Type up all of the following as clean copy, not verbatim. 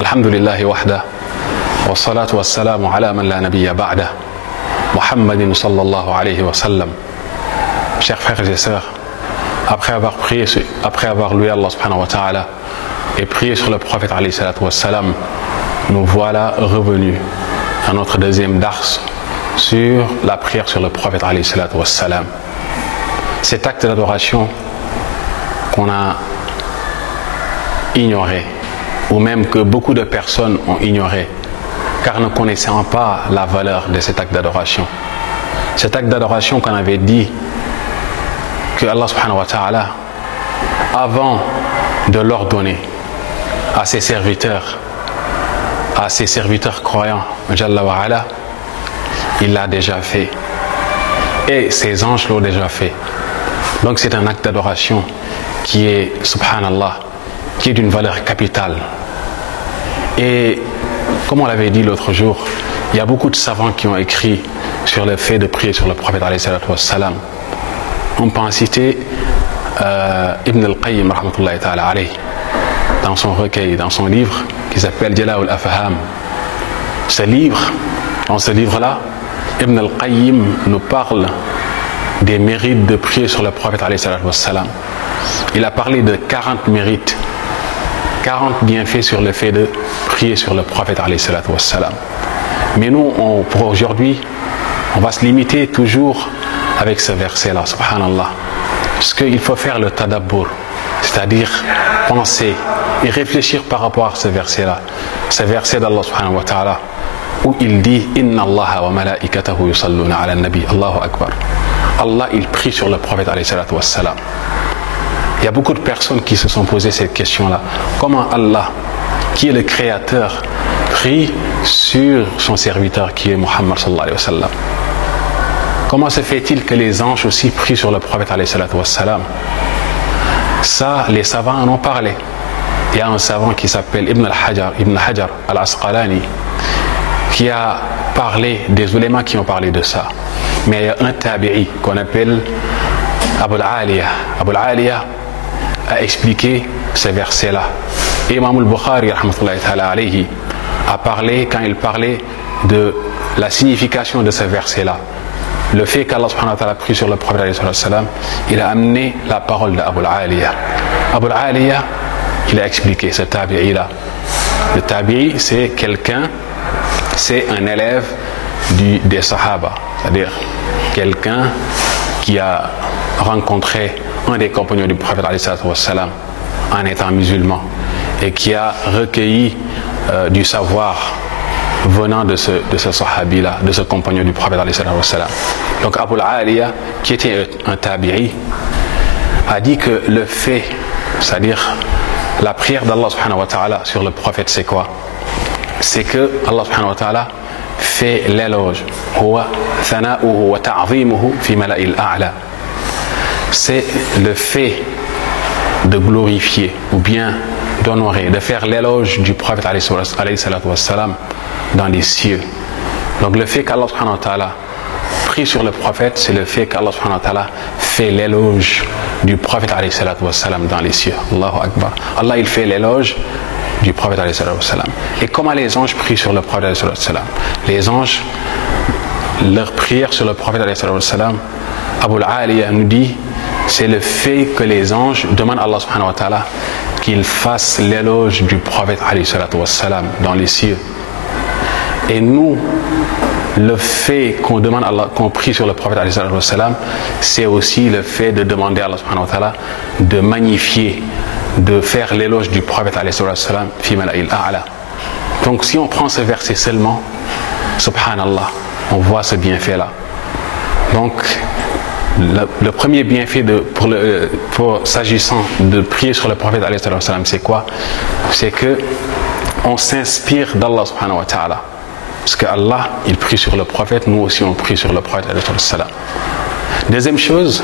الحمد لله وحده والصلاة والسلام على من لا نبي بعده محمد صلى الله عليه وسلم. Chers frères et sœurs, après avoir loué Allah subhanahu wa ta'ala et prié sur le prophète alayhi salatu wa salam, nous voilà revenus à notre deuxième dars sur la prière sur le prophète alayhi salatu wa salam. Cet acte d'adoration qu'on a ignoré, ou même que beaucoup de personnes ont ignoré, car ne connaissant pas la valeur de cet acte d'adoration. Cet acte d'adoration qu'on avait dit que Allah subhanahu wa ta'ala, avant de l'ordonner à ses serviteurs croyants, Jalla wa ala, il l'a déjà fait. Et ses anges l'ont déjà fait. Donc c'est un acte d'adoration qui est, subhanallah, qui est d'une valeur capitale. Et comme on l'avait dit l'autre jour, il y a beaucoup de savants qui ont écrit sur le fait de prier sur le prophète alayhi salatu wa salam. On peut en citer Ibn al-Qayyim rahmatullahi ta'ala alayhi, dans son recueil, dans son livre qui s'appelle Jala'ul Afham. Dans ce livre-là, Ibn al-Qayyim nous parle des mérites de prier sur le prophète alayhi salatu wa salam. Il a parlé de 40 mérites, 40 bienfaits sur le fait de prier sur le prophète alayhi salatu wa salam. Mais nous, pour aujourd'hui, on va se limiter toujours avec ce verset-là, subhanallah. Parce qu'il faut faire le tadabbur, c'est-à-dire penser et réfléchir par rapport à ce verset-là. Ce verset d'Allah subhanahu wa ta'ala, où il dit « Inna Allah wa malaikatahu yusalluna ala nabi » Allahu Akbar. Allah, il prie sur le prophète alayhi salatu wa salam. Il y a beaucoup de personnes qui se sont posées cette question-là. Comment Allah, qui est le créateur, prie sur son serviteur qui est Muhammad sallallahu alayhi wa sallam? Comment se fait-il que les anges aussi prient sur le prophète alayhi salatu wa salam? Ça, les savants en ont parlé. Il y a un savant qui s'appelle Ibn Hajar al-Asqalani qui a parlé, des ulémas qui ont parlé de ça. Mais il y a un tabi'i qu'on appelle Abu al-Aliya. Abu al-Aliya a expliqué ce verset-là. Et Imam al-Bukhari rahmatullahi ta'ala alayhi a parlé, quand il parlait de la signification de ce verset-là, le fait qu'Allah subhanahu wa ta'ala prie sur le prophète alayhi salam, il a amené la parole d'Abu al-Aliya. Abu al-Aliya, il a expliqué ce tabi'i-là. Le tabi'i, c'est quelqu'un, c'est un élève des sahaba, c'est-à-dire quelqu'un qui a rencontré un des compagnons du prophète alayhi salam en étant musulman et qui a recueilli du savoir venant de ce sahabi-là, de ce compagnon du prophète alayhi salam. Donc Abu al-Aliya, qui était un tabi'i, a dit que le fait, c'est-à-dire la prière d'Allah subhanahu wa ta'ala sur le prophète, c'est quoi? C'est que Allah subhanahu wa ta'ala fait l'éloge. Huwa thana'uhu wa ta'zimuhu fi mala'il a'la. C'est le fait de glorifier ou bien d'honorer, de faire l'éloge du prophète alayhi salatu wa salam dans les cieux. Donc le fait qu'Allah subhanahu wa ta'ala prie sur le prophète, c'est le fait qu'Allah subhanahu wa ta'ala fait l'éloge du prophète alayhi salatu wa salam dans les cieux. Allahu Akbar. Allah, il fait l'éloge du prophète alayhi salatu wa salam. Et comment les anges prient sur le prophète alayhi salatu wa salam? Les anges, leur prière sur le prophète alayhi salatu wa salam, Abu al-Aliya nous dit, c'est le fait que les anges demandent à Allah subhanahu wa ta'ala qu'il fasse l'éloge du prophète alayhi salatu wa salam dans les cieux. Et nous, le fait qu'on demande à Allah, qu'on prie sur le prophète alayhi salatu wa salam, c'est aussi le fait de demander à Allah subhanahu wa ta'ala de magnifier, de faire l'éloge du prophète alayhi salatu wa salam fi mala'il a'la. Donc si on prend ce verset seulement, subhanallah, on voit ce bienfait-là. Donc le premier bienfait s'agissant de prier sur le prophète alayhi salatu wa salam, c'est quoi? C'est que on s'inspire d'Allah subhanahu wa ta'ala. Parce que Allah, il prie sur le prophète, nous aussi on prie sur le prophète alayhi salam. Deuxième chose,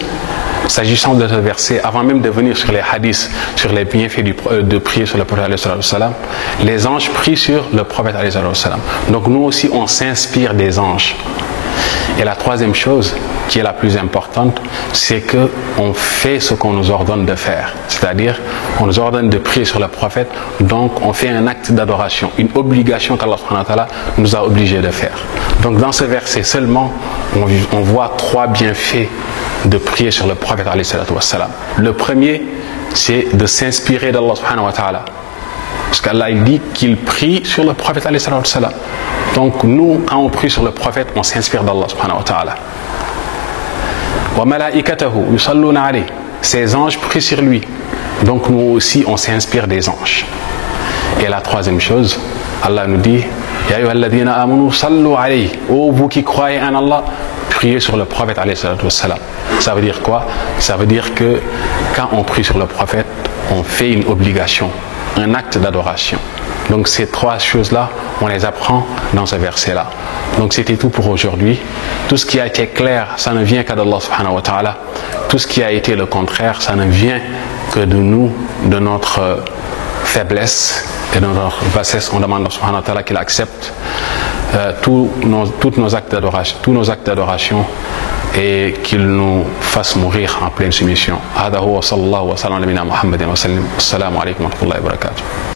s'agissant de ce verset, avant même de venir sur les hadiths, sur les bienfaits de prier sur le prophète alayhi salam, les anges prient sur le prophète alayhi salam. Donc nous aussi on s'inspire des anges. Et la troisième chose, qui est la plus importante, c'est qu'on fait ce qu'on nous ordonne de faire. C'est-à-dire, on nous ordonne de prier sur le prophète, donc on fait un acte d'adoration, une obligation qu'Allah subhanahu wa ta'ala nous a obligés de faire. Donc dans ce verset seulement, on voit trois bienfaits de prier sur le prophète alayhi salatu wassalam. Le premier, c'est de s'inspirer d'Allah subhanahu wa ta'ala. Parce qu'Allah il dit qu'il prie sur le prophète alayhi salatu wassalam. Donc nous, quand on prie sur le prophète, on s'inspire d'Allah subhanahu wa ta'ala. Wa malaikatahu yusalluna alayhi. Ses anges prient sur lui. Donc nous aussi, on s'inspire des anges. Et la troisième chose, Allah nous dit, Ya ayyuhalladhina amanu sallu alayhi. Oh vous qui croyez en Allah, priez sur le prophète alayhi salatu wassalam. Ça veut dire quoi? Ça veut dire que quand on prie sur le prophète, on fait une obligation, un acte d'adoration. Donc ces trois choses-là, on les apprend dans ce verset-là. Donc c'était tout pour aujourd'hui. Tout ce qui a été clair, ça ne vient qu'à d'Allah subhanahu wa ta'ala. Tout ce qui a été le contraire, ça ne vient que de nous, de notre faiblesse et de notre bassesse. On demande à Allah subhanahu wa ta'ala qu'il accepte tous nos actes d'adoration et qu'il nous fasse mourir en pleine soumission. Hada huwa sallallahu wa sallam ala nabina Muhammadin wa sallam. Assalamu alaikum wa rahmatullahi wa barakatuh.